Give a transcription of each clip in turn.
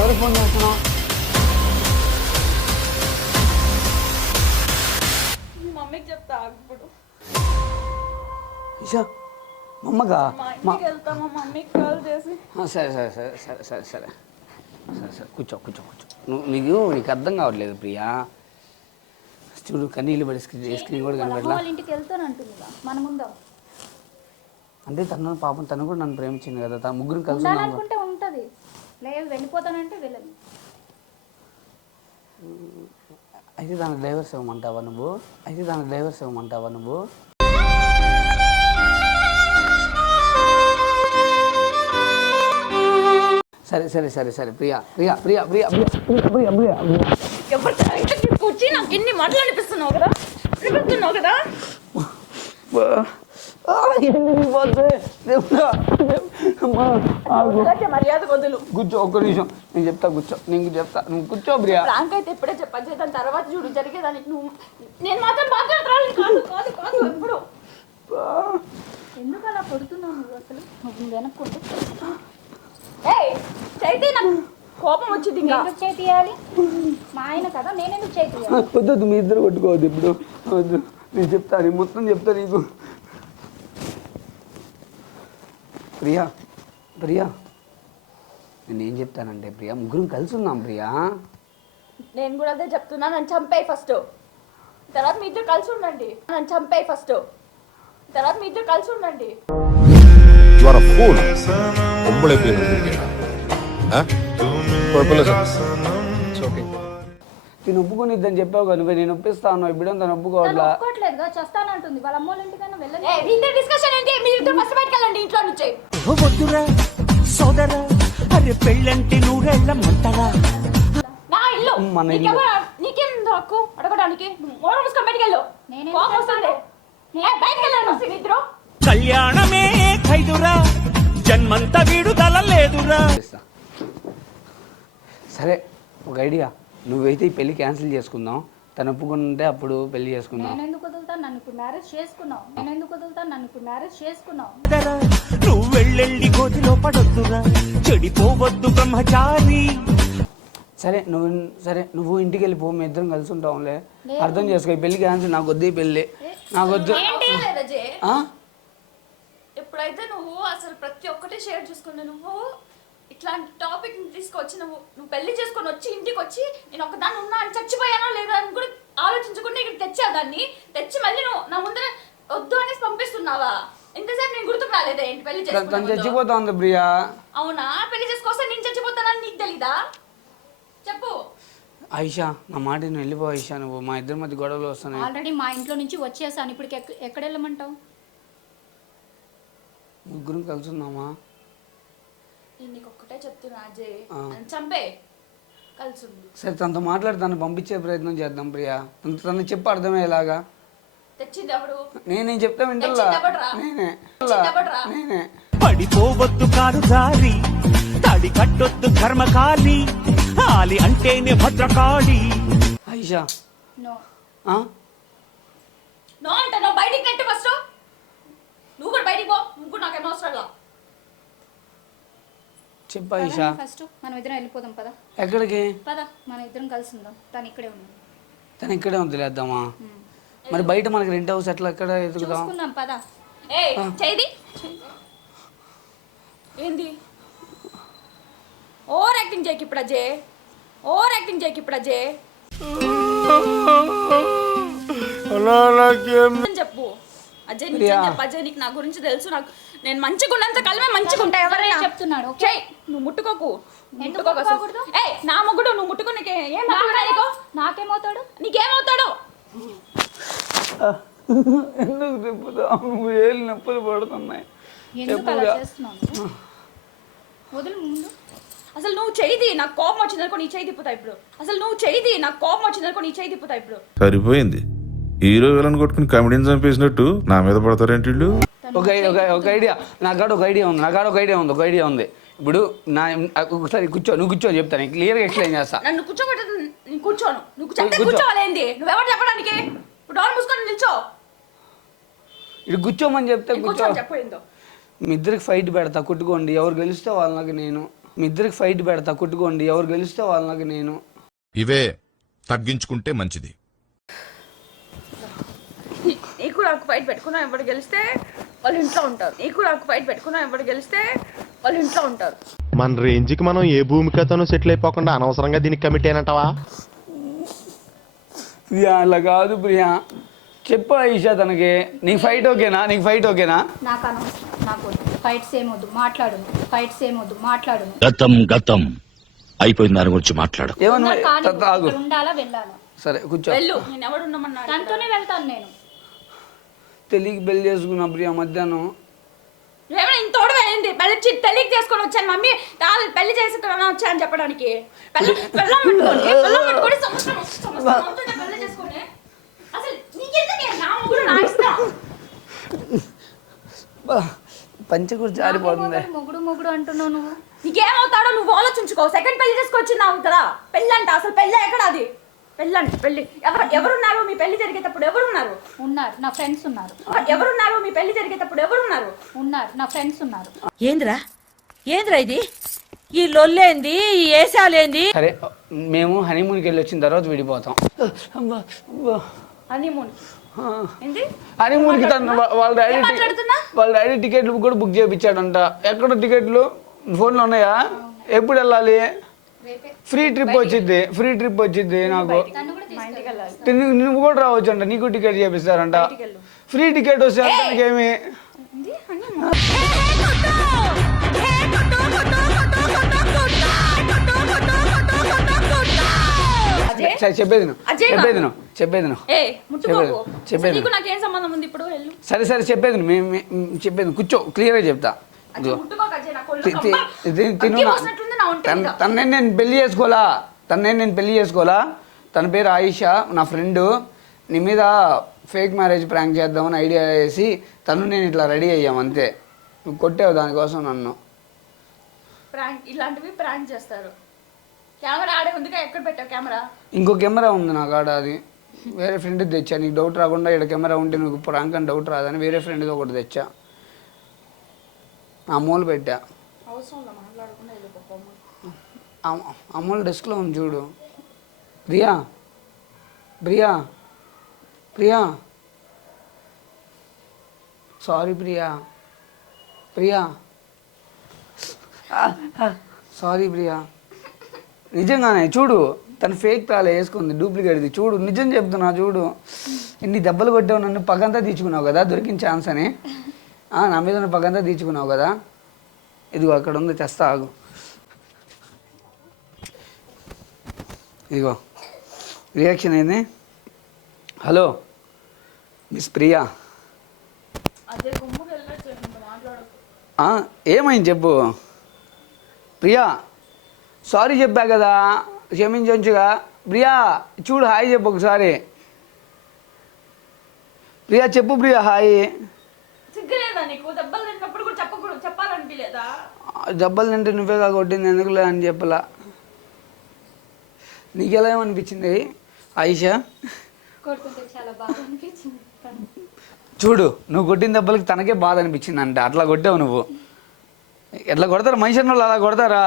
ఎవరు ఫోన్ చేస్తున్నావు? మమ్మీకి చెప్తా ఇప్పుడు. ఇషా మమ్మగా మా ఇంటికి వెళ్తా, మా మమ్మీకి కాల్ చేసి. సరే సరే సరే సరే సరే సరే సరే సరే కూర్చో కూర్చో కూర్చో. నీకు అర్థం కావట్లేదు ప్రియా. చూడు కన్నీళ్ళు పడి స్క్రీన్ కూడా కనబడలా. వాళ్ళ ఇంటికి వెళ్తానంటుందిగా, మనం ఉందాం. అంటే తను పాపం తను కూడా నన్ను ప్రేమించింది కదా, తను ముగ్గురు కలిసి ఉండాలనుకుంటే ఉంటుంది, లేదు వెళ్ళిపోతానంటే వెళ్ళను. అయితే దానికి డ్రైవర్స్ ఇవ్వమంటావా నువ్వు? సరే సరే సరే సరే ప్రియా ప్రియా ప్రియా ప్రియా ప్రియా ప్రియా ప్రియా వచ్చి నాకు ఎన్ని మాటలు అనిపిస్తున్నావు కదా. మర్యాద వదులు. కూర్చో ఒక్క నిమిషం, నేను చెప్తా కూర్చో. నువ్వు కూర్చో ప్రియా. ప్రాంక్ అయితే ఎప్పుడే చెప్పచ్చు, దాని తర్వాత చూడు జరిగేదానికి. నువ్వు నేను మాత్రం కాదు ఎప్పుడు. ఎందుకు అలా కొడుతున్నావు నువ్వు? అసలు నువ్వు వెనక్కుంటే చైతే నాకు కోపం వచ్చింది. ఎందుకు చేయాలి? మా ఆయన కదా, నేనెందుకు చేయాలి? వద్దు, మీ ఇద్దరు కొట్టుకోవద్దు ఇప్పుడు. వద్దు, నేను చెప్తాను, మొత్తం చెప్తా నీకు. ప్రియా ప్రియా నేనేం చెప్తానంటే ప్రియా, ముగ్గురం కలిసి ఉన్నాం ప్రియా. నేను కూడా అదే చెప్తున్నా. నన్ను చంపేయి ఫస్ట్, తర్వాత మీ ఇద్దరు కలిసి ఉండండి. నేను ఒప్పుకొనిద్దని చెప్పావు కదా, నేను ఒప్పిస్తాను. ఇప్పుడు తను ఒప్పుకోవట్లా. ఒప్పుకోవట్లేదుగా, చేస్తానంటుంది. వాళ్ళ అమ్మోళ్ళ ఇంటికైనా వెళ్ళండి. డిస్కషన్ ఏంటి? మీరు ఇద్దరు బస్సు బయటకెళ్ళండి ఇంట్లో నుంచి. వద్దురా సోదరా, అరే పెళ్ళంటే నూరెళ్ళమంటారా? నా ఇల్లు మన ఇల్లు. నీకేం హక్కు అడగడానికి? మోడల్ మూసుకొని బయటకెళ్ళు. బయటకెళ్ళాను. కళ్యాణమే ఖైదురా, జన్మంతా విడుదల లేదురా. సరే ఒక ఐడియా, నువ్వైతే ఈ పెళ్లి క్యాన్సిల్ చేసుకుందాం. తను ఒప్పుకుంటే అప్పుడు పెళ్లి చేసుకుందాం. నేను ఎందుకు వదులుతాను? నన్ను ఇప్పుడు మ్యారేజ్ చేసుకున్నావు. నువ్వు వెళ్ళెళ్ళి గోతిలో పడొద్దురా, చెడిపోవద్దు బ్రహ్మచారి. సరే నువ్వు ఇంటికి వెళ్ళిపో, మీ ఇద్దరం కలిసి ఉంటాంలే. అర్థం చేసుకో, ఈ పెళ్లి క్యాన్సిల్. నాకు వద్దు ఈ పెళ్ళి, నాకు వద్దు. ఎప్పుడైతే నువ్వు అసలు ప్రతి ఒక్కటి షేర్ చేసుకున్నా, నువ్వు ఇట్లాంటి టాపిక్ తీసుకొచ్చి నువ్వు పెళ్లి చేసుకొని వచ్చి ఇంటికి వచ్చి నేను ఒకదాన్ని ఉన్నా అని చచ్చిపోయానో లేదా అని కూడా ఆలోచించకుండా ఇక్కడ తెచ్చేదాన్ని తెచ్చి మళ్ళీ నువ్వు నా ముందర వద్దు అనేసి పంపిస్తున్నావా? ఇంతసేపు నేను గుర్తుకు రాలేదా ఏంటి పెళ్లి చేసుకుని? చచ్చిపోతాంది ప్రియా. అవునా? పెళ్లి చేసుకోస్తే నేను చచ్చిపోతానని నీకు తెలీదా? చెప్పు. ఐషా, నా మాట నువ్వు వెళ్ళిపో ఐషా. నువ్వు మా ఇద్దరి మధ్య గొడవలు వస్తున్నాయి. ఆల్రెడీ మా ఇంట్లో నుంచి వచ్చేసాను, ఇప్పుడు ఎక్కడ వెళ్ళమంటావు? ముగ్గురం కలిసి ఉన్నామా? నీకు ఒక్కటే చెప్తున్నా అజయ్, చంపే కలిసి ఉంది. సరే తనతో మాట్లాడి తను పంపించే ప్రయత్నం చేద్దాం ప్రియా. తను చెప్పు అర్థమయ్యేలాగా. తెచ్చింది ఎవడు? నేనేం చెప్తా వింటలా? నేనే. పడిపోవద్దు కారు దారి, తాడి కట్టొద్దు కర్మకాలి, ఆలి అంటేనే భద్రకాళి. ఐషా నో అంటే నువ్వు బయటికి నెట్టు ఫస్ట్. నువ్వు కూడా బయటికి పో. నువ్వు నాకేమో అవసరం. చెప్పా ఐషా. ఫస్ట్ మనం ఇద్దరం వెళ్ళిపోదాం. పద. ఎక్కడికి? పద, మన ఇద్దరం కలిసి ఉందాం. తను ఇక్కడే వదిలేద్దామా? మరి బయట మనకి రెంట్ హౌస్ ఎట్లా, ఎక్కడ ఎదుగుదాం? పద. ఏంది ఓవర్ యాక్టింగ్ చేయకి ఇప్పుడు అజయ్? చెప్పు అజయ్, చెప్పు అజయ్. నీకు నా గురించి తెలుసు. నేను మంచిగా ఉన్నంత కాలమే మంచిగా ఉంటా. ఎవరైనా చెప్తున్నాడు. నువ్వు ముట్టుకోకు. నా మొగుడు నువ్వు ముట్టుకో. నాకేమవుతాడు? నీకేమవుతాడు? ఎందుకు తిప్పుతావు? నువ్వు ఏళ్ళు నొప్పులు పడుతున్నాయి. వదులు ముందు. అసలు నువ్వు చేయి, నాకు కోపం వచ్చిందనుకో నీ చేయి తిప్పుతా ఇప్పుడు. సరిపోయింది. హీరో విలన్ కొట్టుకుని కమెడీని చంపేసినట్టు నా మీద పడతారేంటి వీళ్ళు? ఒక ఐడియా నాకాడ ఒక ఐడియా ఉంది. ఇప్పుడు ఒకసారి నువ్వు కూర్చో చెప్తాను, క్లియర్గా ఎక్స్ప్లెయిన్ చేస్తా. నన్ను కూర్చోను. కూర్చోవాలేంది? నువ్వెవరు చెప్పడానికి? డోర్ మూసుకొని నిల్చో. ఇటు కూర్చోమని చెప్తే చెప్పు ఏందో. మీ ఇద్దరికి ఫైట్ పెడతా, కొట్టుకోండి. ఎవరు గెలిస్తే వాళ్ళకి నేను మీ ఇద్దరికి ఫైట్ పెడతా, కొట్టుకోండి, ఎవరు గెలిస్తే వాళ్ళకి నేను. ఇవే తగ్గించుకుంటే మంచిది. నీకు నాకు ఫైట్ పెట్టుకున్నా ఎవరు గెలిస్తే వాళ్ళు ఇంట్లో ఉంటారు. నీకు నాకు ఫైట్ పెట్టుకున్నా ఎవరు గెలిస్తే వాళ్ళు ఇంట్లో ఉంటారు. మన రేంజ్కి మనం ఏ భూమికతోనూ సెటిల్ అయిపోకుండా అనవసరంగా దీనికి కమిట్ అయినట్టవా? ప్రియా అలా కాదు ప్రియా, చెప్పు ఆయిషా తనకి. నీకు ఫైట్ ఓకేనా? నీకు ఫైట్ ఓకేనా? నాకు అనవసరం, నాకు ఫైట్స్ ఏమొద్దు, మాట్లాడును. ఫైట్స్ ఏమొద్దు, మాట్లాడును. గతం గతం అయిపోయిన దాని గురించి మాట్లాడు. ఏమన్నా కానీ ఆగు. ఇక్కడ ఉండాలా వెళ్ళాలా? సరే కూర్చో. వెళ్ళు, నేను ఎవడు ఉండమన్నాడు? దాంతోనే వెళ్తాను నేను. తెలియక పెళ్లి చేసుకున్నా ప్రియా మధ్యాహ్నం. ఏమైనా ఇంతోడు వెళ్ళింది పెళ్లికి చేసుకొని వచ్చాను మమ్మీ, పెళ్లి చేసుకున్నా వచ్చాను చెప్పడానికి. పెళ్ళం పెట్టుకొని సంవత్సరం అవుతుంది పెళ్లి చేసుకొని. అసలు నీకెందుకే? నా మొగుడు నా ఇష్టం. పంచకూర జారిపోతుంది. మొగుడు మొగుడు అంటున్నావు నువ్వు. నీకేమవుతాడో నువ్వు ఆలోచించుకో. సెకండ్ పెళ్లి చేసుకొచ్చినావు కదా, పెళ్ళి అంట. అసలు పెళ్ళి ఎక్కడ? అది పెళ్ళండి, పెళ్లి. ఎవరున్నారు మీ పెళ్లి జరిగేటప్పుడు? ఎవరున్నారు? ఉన్నారు, నా ఫ్రెండ్స్ ఉన్నారు. ఎవరున్నారు మీ పెళ్లి జరిగేటప్పుడు? ఎవరున్నారు? ఉన్నారు, నా ఫ్రెండ్స్ ఉన్నారు. ఏంద్రా ఇది? ఈ లొల్లేంది, ఈ ఏసాలేంది? సరే మేము హనీమూన్కి వెళ్ళి వచ్చిన తర్వాత విడిపోతాం. హనీమూన్ ఏంది? హనీమూన్కి వాళ్ళ మాట్లాడుతున్నా? డాడీ టికెట్లు కూడా బుక్ చేయించాడంట. ఎక్కడ టికెట్లు? ఫోన్లో ఉన్నాయా? ఎప్పుడు వెళ్ళాలి? ఫ్రీ ట్రిప్ వచ్చింది నాకు. నువ్వు కూడా రావచ్చు అంట, నీకు టికెట్ చేపిస్తారంట. ఫ్రీ టికెట్ వస్తే ఏమి చెప్పేది నాకేం సంబంధం ఉంది ఇప్పుడు? సరే చెప్పేది కూర్చో, క్లియర్గా చెప్తా. తన్నే నేను పెళ్లి చేసుకోవాలా. తన పేరు ఆయిషా, నా ఫ్రెండ్. నీ మీద ఫేక్ మ్యారేజ్ ప్రాంక్ చేద్దామని ఐడియా వేసి తను నేను ఇట్లా రెడీ అయ్యాం అంతే. నువ్వు కొట్టావు దానికోసం నన్ను. ఇలాంటివి ప్రాంక్ చేస్తారు. కెమెరా ఆడే ఉందిగా, ఎక్కడ పెట్టావు కెమెరా? ఇంకో కెమెరా ఉంది నా కాడ, అది వేరే ఫ్రెండ్ తెచ్చా. నీకు డౌట్ రాకుండా ఇక్కడ కెమెరా ఉంటే నువ్వు ప్రాంక్ అని డౌట్ రాదని వేరే ఫ్రెండ్ది ఒకటి తెచ్చా, అమూల్ పెట్టా. అమూల్ డెస్క్లో ఉంది చూడు. Priya sorry Priya sorry Priya. నిజంగానే చూడు, తను ఫేక్ తాళ వేసుకుంది, డూప్లికేట్ది. చూడు, నిజం చెప్తున్నా చూడు. ఇన్ని దెబ్బలు కొట్టావు, నన్ను పగంతా తీర్చుకున్నావు కదా, దొరికిన ఛాన్స్ అని. నా మీద ఉన్న పగంతా తీర్చుకున్నావు కదా. ఇదిగో అక్కడ ఉంది, తెస్తా ఆగు. ఇదిగో రియాక్షన్ ఏంది? హలో మిస్ ప్రియా, ఏమైంది చెప్పు. ప్రియా సారీ చెప్పా కదా, క్షమించొచ్చుగా. ప్రియా చూడు, హాయ్ చెప్పు ఒకసారి. ప్రియా చెప్పు ప్రియా, హాయ్. దెబ్బలు తింటే నువ్వేగా కొట్టింది, ఎందుకులే అని చెప్పలా. నీకెలా ఏమనిపించింది ఆయిషా? చాలా బాగా అనిపించింది. చూడు, నువ్వు కొట్టిన దెబ్బలకి తనకే బాధ అనిపించింది అంట. అట్లా కొట్టావు నువ్వు. ఎట్లా కొడతారు మనిషిని వాళ్ళు? అలా కొడతారా?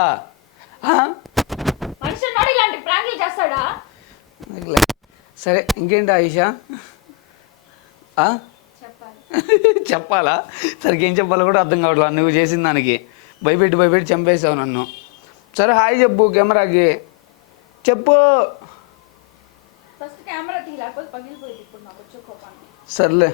సరే ఇంకేంటి ఆయిషా? చెప్పాలా? సరికి ఏం చెప్పాలో కూడా అర్థం కావట్లేదు. నువ్వు చేసిన దానికి భయపెట్టి చంపేసావు నన్ను. సరే హాయ్ చెప్పు కెమెరాకి, చెప్పు. సర్లే